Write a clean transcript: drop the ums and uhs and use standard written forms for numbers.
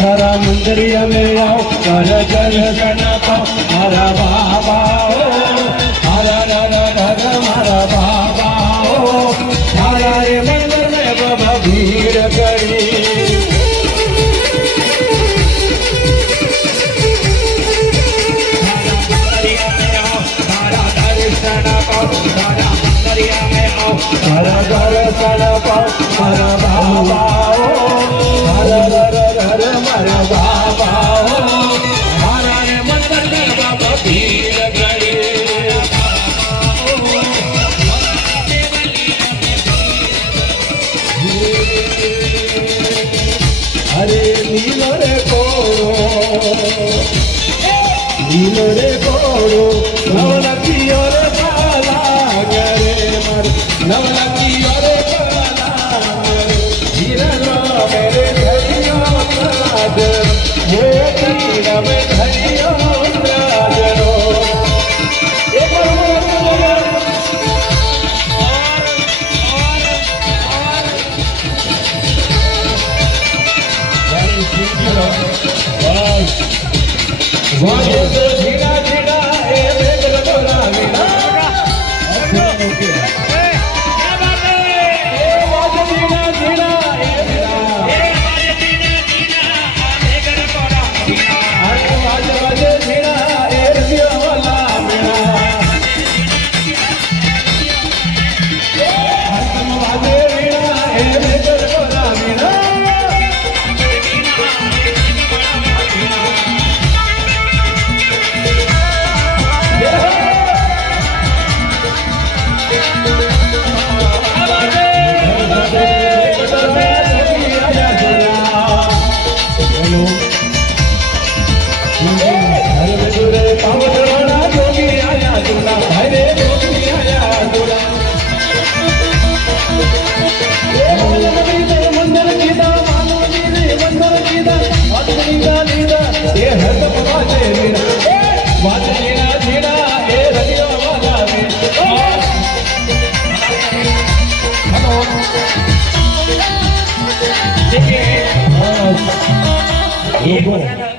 तारा मंदिरिया में आओ कर दर्शन पाओ मारा बाबा हो हरा मारा बाबा हो तारा रे मंदिर में बाबा भीड़ करी हरा दर्शन पाओ मारा बाबा हो हर मारा बाबा हो हरा रे मंदिर में बाबा भीड़ करी अरे नीलो रे कोरो नवलखियो रे काला करे मर नवलखियो रे काला हिरनो मेरे धरियो राज ये कीड़ा में धरियो राजनो एक बार वाजे तो झीना झीना ए बेगल तोरा मीना क्या बात है ए वाजे झीना झीना ए मीना ए वाजे झीना झीना आ बेगल तोरा मीना अरे वाजे झीना ए रसिया वाला मीना हरदम वाजे मीना ए बेगल तोरा मीना Hello.